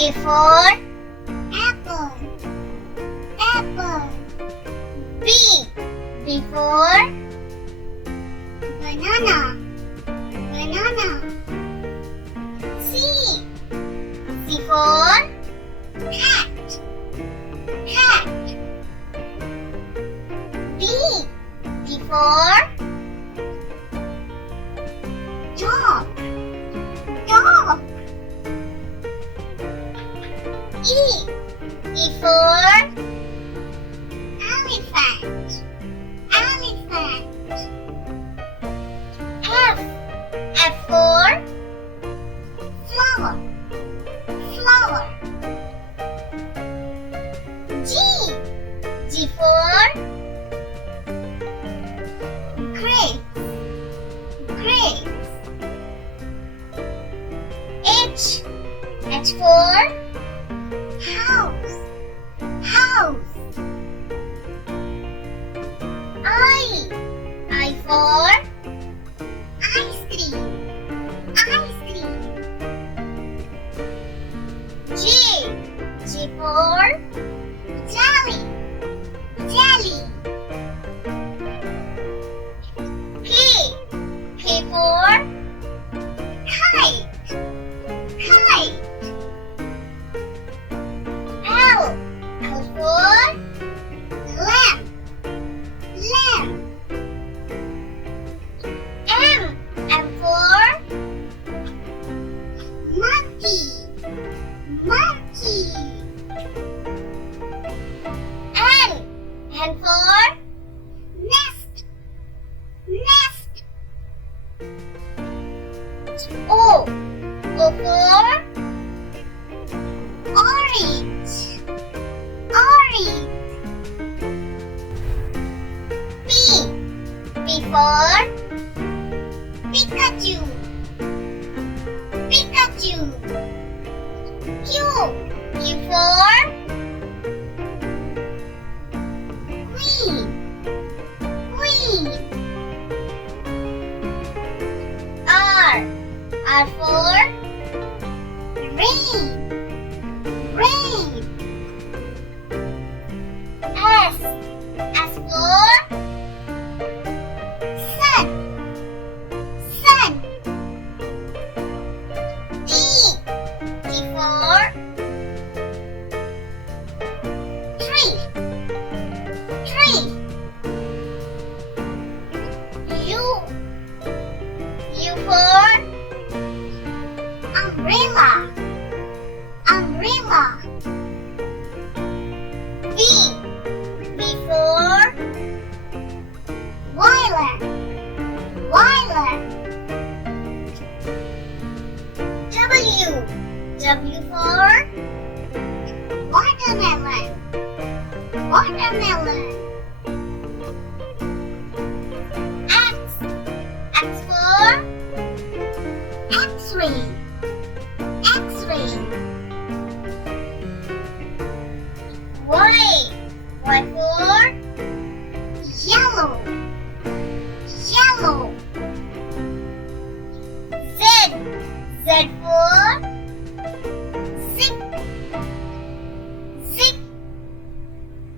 A for apple, apple. B. B for Banana, banana. C. C for Cat, cat. D. D for Dog, dog. E. E for Elephant, elephant. F. F for Flower, flower. G. G for Grape, grape. H. H for House, house. I. I for Ice cream, ice cream. J. J for Jelly, jelly. K. K for Kite, kite. L. L for Lamp, lamp. M. M for Monkey, monkey. N. N for Nest, nest. O. O for Orange, orange. P. P for Pikachu, Pikachu. Q. Q for Queen, queen. R. R for Rain, rain. S. S for Sun, sun. T. T for Tree, tree. U. U for Umbrella, umbrella. V. V for Violet, violet. W. W for Watermelon, watermelon.